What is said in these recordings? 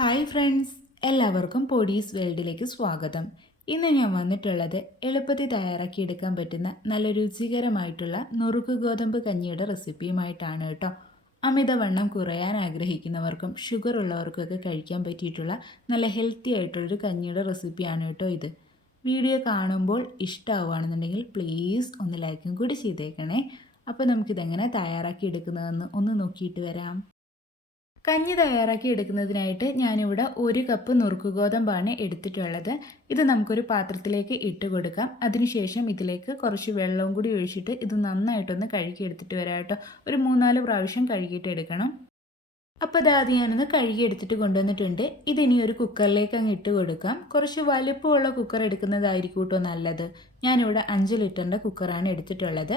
Hi friends എല്ലാവർക്കും പൊടീസ് വേൾഡിലേക്ക് സ്വാഗതം. ഇന്ന് ഞാൻ വന്നിട്ടുള്ളത് എളുപ്പത്തിൽ തയ്യാറാക്കിയെടുക്കാൻ പറ്റുന്ന നല്ല രുചികരമായിട്ടുള്ള നുറുക്ക് ഗോതമ്പ് കഞ്ഞിയുടെ റെസിപ്പിയുമായിട്ടാണ് കേട്ടോ. അമിതവണ്ണം കുറയാൻ ആഗ്രഹിക്കുന്നവർക്കും ഷുഗർ ഉള്ളവർക്കൊക്കെ കഴിക്കാൻ പറ്റിയിട്ടുള്ള നല്ല ഹെൽത്തി ആയിട്ടുള്ളൊരു കഞ്ഞിയുടെ റെസിപ്പിയാണ് കേട്ടോ ഇത്. വീഡിയോ കാണുമ്പോൾ ഇഷ്ടമാവുകയാണെന്നുണ്ടെങ്കിൽ പ്ലീസ് ഒന്ന് ലൈക്കും കൂടി ചെയ്തേക്കണേ. അപ്പോൾ നമുക്കിതെങ്ങനെ തയ്യാറാക്കി എടുക്കുന്നതെന്ന് ഒന്ന് നോക്കിയിട്ട് വരാം. കഞ്ഞി തയ്യാറാക്കി എടുക്കുന്നതിനായിട്ട് ഞാനിവിടെ ഒരു കപ്പ് നുറുക്ക് ഗോതമ്പാണ് എടുത്തിട്ടുള്ളത്. ഇത് നമുക്കൊരു പാത്രത്തിലേക്ക് ഇട്ട് കൊടുക്കാം. അതിനുശേഷം ഇതിലേക്ക് കുറച്ച് വെള്ളവും കൂടി ഒഴിച്ചിട്ട് ഇത് നന്നായിട്ടൊന്ന് കഴുകി എടുത്തിട്ട് വരാം കേട്ടോ. ഒരു മൂന്നാൽ പ്രാവശ്യം കഴുകിയിട്ട് എടുക്കണം. അപ്പോൾ അത് ഞാനൊന്ന് കഴുകി എടുത്തിട്ട് കൊണ്ടുവന്നിട്ടുണ്ട്. ഇതിനി ഒരു കുക്കറിലേക്ക് അങ്ങ് ഇട്ട് കൊടുക്കാം. കുറച്ച് വലുപ്പമുള്ള കുക്കർ എടുക്കുന്നതായിരിക്കും കേട്ടോ നല്ലത്. ഞാനിവിടെ അഞ്ച് ലിറ്ററിന്റെ കുക്കറാണ് എടുത്തിട്ടുള്ളത്.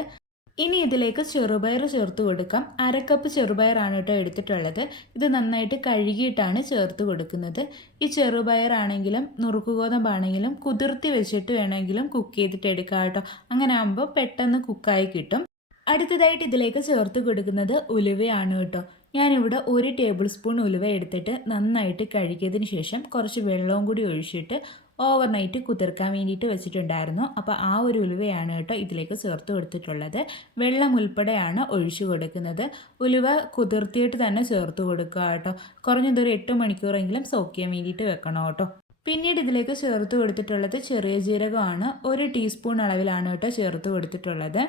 ഇനി ഇതിലേക്ക് ചെറുപയർ ചേർത്ത് കൊടുക്കാം. അര കപ്പ് ചെറുപയറാണ് കേട്ടോ എടുത്തിട്ടുള്ളത്. ഇത് നന്നായിട്ട് കഴുകിയിട്ടാണ് ചേർത്ത് കൊടുക്കുന്നത്. ഈ ചെറുപയറാണെങ്കിലും നുറുക്കുകോതമ്പാണെങ്കിലും കുതിർത്തി വെച്ചിട്ട് വേണമെങ്കിലും കുക്ക് ചെയ്തിട്ട് എടുക്കാം കേട്ടോ. അങ്ങനെ ആകുമ്പോൾ പെട്ടെന്ന് കുക്കായി കിട്ടും. അടുത്തതായിട്ട് ഇതിലേക്ക് ചേർത്ത് കൊടുക്കുന്നത് ഉലുവയാണ് കേട്ടോ. ഞാനിവിടെ ഒരു ടേബിൾ സ്പൂൺ ഉലുവ എടുത്തിട്ട് നന്നായിട്ട് കഴുകിയതിന് ശേഷം കുറച്ച് വെള്ളവും കൂടി ഒഴിച്ചിട്ട് ഓവർനൈറ്റ് കുതിർക്കാൻ വേണ്ടിയിട്ട് വെച്ചിട്ടുണ്ടായിരുന്നു. അപ്പോൾ ആ ഒരു ഉലുവയാണ് കേട്ടോ ഇതിലേക്ക് ചേർത്ത് കൊടുത്തിട്ടുള്ളത്. വെള്ളം ഉൾപ്പെടെയാണ് ഒഴിച്ചു കൊടുക്കുന്നത്. ഉലുവ കുതിർത്തിയിട്ട് തന്നെ ചേർത്ത് കൊടുക്കുക കേട്ടോ. കുറഞ്ഞതൊരു എട്ട് മണിക്കൂറെങ്കിലും സോക്ക് ചെയ്യാൻ വേണ്ടിയിട്ട് വെക്കണം കേട്ടോ. പിന്നീട് ഇതിലേക്ക് ചേർത്ത് കൊടുത്തിട്ടുള്ളത് ചെറിയ ജീരകമാണ്. ഒരു ടീസ്പൂൺ അളവിലാണ് കേട്ടോ ചേർത്ത് കൊടുത്തിട്ടുള്ളത്.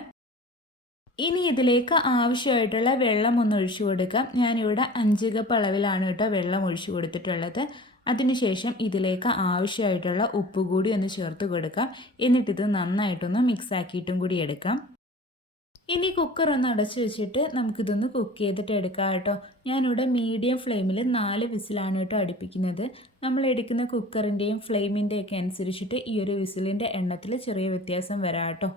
ഇനി ഇതിലേക്ക് ആവശ്യമായിട്ടുള്ള വെള്ളം ഒന്ന് ഒഴിച്ചു കൊടുക്കാം. ഞാനിവിടെ അഞ്ച് കപ്പ് അളവിലാണ് കേട്ടോ വെള്ളം ഒഴിച്ചു കൊടുത്തിട്ടുള്ളത്. അതിനുശേഷം ഇതിലേക്ക് ആവശ്യമായിട്ടുള്ള ഉപ്പ് കൂടി ഒന്ന് ചേർത്ത് കൊടുക്കാം. എന്നിട്ടിത് നന്നായിട്ടൊന്ന് മിക്സ് ആക്കിയിട്ടും കൂടി എടുക്കാം. ഇനി കുക്കർ ഒന്ന് അടച്ചു വെച്ചിട്ട് നമുക്കിതൊന്ന് കുക്ക് ചെയ്തിട്ട് എടുക്കാം കേട്ടോ. ഞാനിവിടെ മീഡിയം ഫ്ലെയിമിൽ നാല് വിസിലാണ് കേട്ടോ അടുപ്പിക്കുന്നത്. നമ്മൾ എടുക്കുന്ന കുക്കറിന്റെയും ഫ്ലെയിമിന്റെയൊക്കെ അനുസരിച്ചിട്ട് ഈ ഒരു വിസിലിന്റെ എണ്ണത്തിൽ ചെറിയ വ്യത്യാസം വരാം കേട്ടോ.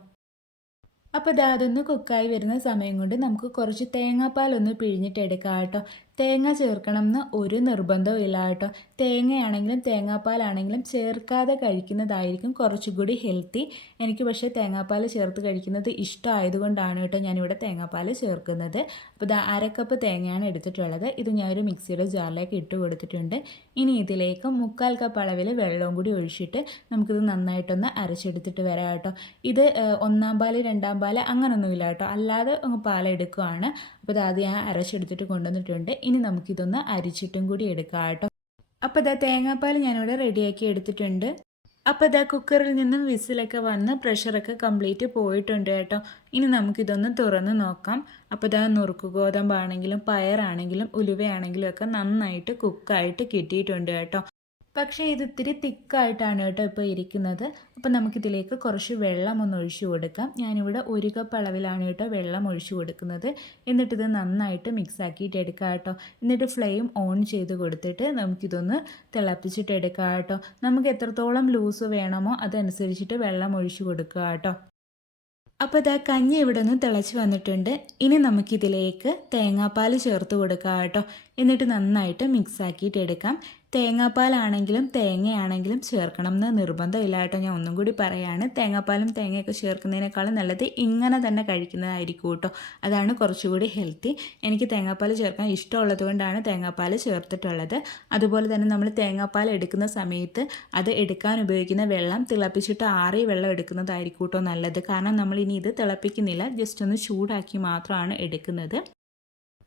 അപ്പോൾ ഇതാ അതൊന്ന് കുക്കായി വരുന്ന സമയം കൊണ്ട് നമുക്ക് കുറച്ച് തേങ്ങാപ്പാൽ ഒന്ന് പിഴിഞ്ഞിട്ട് എടുക്കാം കേട്ടോ. തേങ്ങ ചേർക്കണം എന്ന് ഒരു നിർബന്ധവും ഇല്ല കേട്ടോ. തേങ്ങയാണെങ്കിലും തേങ്ങാപ്പാലാണെങ്കിലും ചേർക്കാതെ കഴിക്കുന്നതായിരിക്കും കുറച്ചുകൂടി ഹെൽത്തി. എനിക്ക് പക്ഷേ തേങ്ങാപ്പാൽ ചേർത്ത് കഴിക്കുന്നത് ഇഷ്ടമായതുകൊണ്ടാണ് കേട്ടോ ഞാനിവിടെ തേങ്ങാപ്പാൽ ചേർക്കുന്നത്. അപ്പോൾ ഇതാ അരക്കപ്പ് തേങ്ങയാണ് എടുത്തിട്ടുള്ളത്. ഇത് ഞാനൊരു മിക്സിയുടെ ജാറിലേക്ക് ഇട്ട് കൊടുത്തിട്ടുണ്ട്. ഇനി ഇതിലേക്ക് മുക്കാൽ കപ്പ് അളവിൽ വെള്ളവും കൂടി ഒഴിച്ചിട്ട് നമുക്കിത് നന്നായിട്ടൊന്ന് അരച്ചെടുത്തിട്ട് വരാം കേട്ടോ. ഇത് ഒന്നാം പാൽ രണ്ടാം പാൽ അങ്ങനൊന്നുമില്ല കേട്ടോ. അല്ലാതെ പാലെടുക്കുകയാണ് അപ്പോൾ ഇത് ആദ്യം ഞാൻ അരച്ചെടുത്തിട്ട് കൊണ്ടുവന്നിട്ടുണ്ട്. ഇനി നമുക്കിതൊന്ന് അരിച്ചിട്ടും കൂടി എടുക്കാം കേട്ടോ. അപ്പോൾ ഇതാ തേങ്ങാപ്പാൽ ഞാനിവിടെ റെഡിയാക്കി എടുത്തിട്ടുണ്ട്. അപ്പോൾ ഇതാ കുക്കറിൽ നിന്നും വിസിലൊക്കെ വന്ന് പ്രഷറൊക്കെ കംപ്ലീറ്റ് പോയിട്ടുണ്ട് കേട്ടോ. ഇനി നമുക്കിതൊന്ന് തുറന്ന് നോക്കാം. അപ്പോൾ ഇതാ നുറുക്ക് ഗോതമ്പാണെങ്കിലും പയറാണെങ്കിലും ഉലുവയാണെങ്കിലും ഒക്കെ നന്നായിട്ട് കുക്കായിട്ട് കിട്ടിയിട്ടുണ്ട് കേട്ടോ. പക്ഷേ ഇത് ഇത്തിരി തിക്കായിട്ടാണ് കേട്ടോ ഇപ്പോൾ ഇരിക്കുന്നത്. അപ്പോൾ നമുക്കിതിലേക്ക് കുറച്ച് വെള്ളം ഒന്ന് ഒഴിച്ചു കൊടുക്കാം. ഞാനിവിടെ ഒരു കപ്പ് അളവിലാണ് കേട്ടോ വെള്ളം ഒഴിച്ചു കൊടുക്കുന്നത്. എന്നിട്ടിത് നന്നായിട്ട് മിക്സ് ആക്കിയിട്ട് എടുക്കാം കേട്ടോ. എന്നിട്ട് ഫ്ലെയിം ഓൺ ചെയ്ത് കൊടുത്തിട്ട് നമുക്കിതൊന്ന് തിളപ്പിച്ചിട്ട് എടുക്കാം കേട്ടോ. നമുക്ക് എത്രത്തോളം ലൂസ് വേണമോ അതനുസരിച്ചിട്ട് വെള്ളം ഒഴിച്ചു കൊടുക്കുക കേട്ടോ. അപ്പോൾ ഇതാ കഞ്ഞി ഇവിടെ നിന്ന് തിളച്ച് വന്നിട്ടുണ്ട്. ഇനി നമുക്കിതിലേക്ക് തേങ്ങാപ്പാൽ ചേർത്ത് കൊടുക്കാം കേട്ടോ. എന്നിട്ട് നന്നായിട്ട് മിക്സ് ആക്കിയിട്ട് എടുക്കാം. തേങ്ങാപ്പാലാണെങ്കിലും തേങ്ങയാണെങ്കിലും ചേർക്കണം എന്ന് നിർബന്ധമില്ല കേട്ടോ ഞാൻ ഒന്നും കൂടി പറയാണ്. തേങ്ങാപ്പാലും തേങ്ങയൊക്കെ ചേർക്കുന്നതിനേക്കാളും നല്ലത് ഇങ്ങനെ തന്നെ കഴിക്കുന്നതായിരിക്കും കേട്ടോ. അതാണ് കുറച്ചുകൂടി ഹെൽത്തി. എനിക്ക് തേങ്ങാപ്പാൽ ചേർക്കാൻ ഇഷ്ടമുള്ളത് കൊണ്ടാണ് തേങ്ങാപ്പാൽ ചേർത്തിട്ടുള്ളത്. അതുപോലെ തന്നെ നമ്മൾ തേങ്ങാപ്പാൽ എടുക്കുന്ന സമയത്ത് അത് എടുക്കാൻ ഉപയോഗിക്കുന്ന വെള്ളം തിളപ്പിച്ചിട്ട് ആറി വെള്ളം എടുക്കുന്നതായിരിക്കും കേട്ടോ നല്ലത്. കാരണം നമ്മൾ ഇനി ഇത് തിളപ്പിക്കുന്നില്ല. ജസ്റ്റ് ഒന്ന് ചൂടാക്കി മാത്രമാണ് എടുക്കുന്നത്.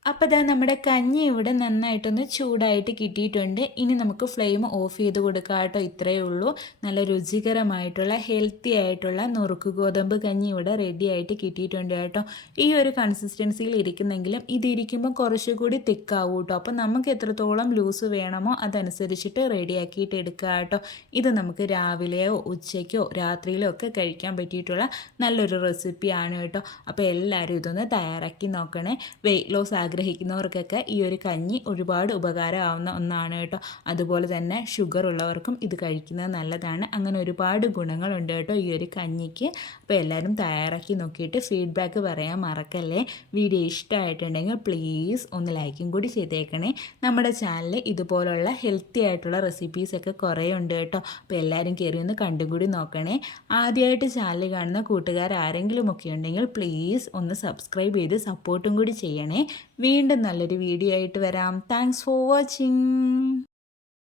അപ്പോൾ ഇതാ നമ്മുടെ കഞ്ഞി ഇവിടെ നന്നായിട്ടൊന്ന് ചൂടായിട്ട് കിട്ടിയിട്ടുണ്ട്. ഇനി നമുക്ക് ഫ്ലെയിം ഓഫ് ചെയ്ത് കൊടുക്കാം കേട്ടോ. ഇത്രയേ ഉള്ളൂ. നല്ല രുചികരമായിട്ടുള്ള ഹെൽത്തി ആയിട്ടുള്ള നുറുക്ക് ഗോതമ്പ് കഞ്ഞി ഇവിടെ റെഡി ആയിട്ട് കിട്ടിയിട്ടുണ്ട് കേട്ടോ. ഈ ഒരു കൺസിസ്റ്റൻസിയിൽ ഇരിക്കുന്നെങ്കിലും ഇതിരിക്കുമ്പോൾ കുറച്ചുകൂടി തിക്കാവും കേട്ടോ. അപ്പോൾ നമുക്ക് എത്രത്തോളം ലൂസ് വേണമോ അതനുസരിച്ചിട്ട് റെഡിയാക്കിയിട്ട് എടുക്കുക കേട്ടോ. ഇത് നമുക്ക് രാവിലെയോ ഉച്ചയ്ക്കോ രാത്രിയിലോ ഒക്കെ കഴിക്കാൻ പറ്റിയിട്ടുള്ള നല്ലൊരു റെസിപ്പിയാണ് കേട്ടോ. അപ്പോൾ എല്ലാവരും ഇതൊന്ന് തയ്യാറാക്കി നോക്കണേ. വെയിറ്റ് ലോസ് ആഗ്രഹിക്കുന്നവർക്കൊക്കെ ഈ ഒരു കഞ്ഞി ഒരുപാട് ഉപകാരമാവുന്ന ഒന്നാണ് കേട്ടോ. അതുപോലെ തന്നെ ഷുഗർ ഉള്ളവർക്കും ഇത് കഴിക്കുന്നത് നല്ലതാണ്. അങ്ങനെ ഒരുപാട് ഗുണങ്ങളുണ്ട് കേട്ടോ ഈ ഒരു കഞ്ഞിക്ക്. അപ്പോൾ എല്ലാവരും തയ്യാറാക്കി നോക്കിയിട്ട് ഫീഡ്ബാക്ക് പറയാൻ മറക്കല്ലേ. വീഡിയോ ഇഷ്ടമായിട്ടുണ്ടെങ്കിൽ പ്ലീസ് ഒന്ന് ലൈക്കും കൂടി ചെയ്തേക്കണേ. നമ്മുടെ ചാനലിൽ ഇതുപോലുള്ള ഹെൽത്തി ആയിട്ടുള്ള റെസിപ്പീസൊക്കെ കുറേ ഉണ്ട് കേട്ടോ. അപ്പോൾ എല്ലാവരും കയറി ഒന്ന് കണ്ടും കൂടി നോക്കണേ. ആദ്യമായിട്ട് ചാനൽ കാണുന്ന കൂട്ടുകാർ ആരെങ്കിലും ഒക്കെ ഉണ്ടെങ്കിൽ പ്ലീസ് ഒന്ന് സബ്സ്ക്രൈബ് ചെയ്ത് സപ്പോർട്ടും കൂടി ചെയ്യണേ. വീണ്ടും നല്ലൊരു വീഡിയോ ആയിട്ട് വരാം. Thanks for watching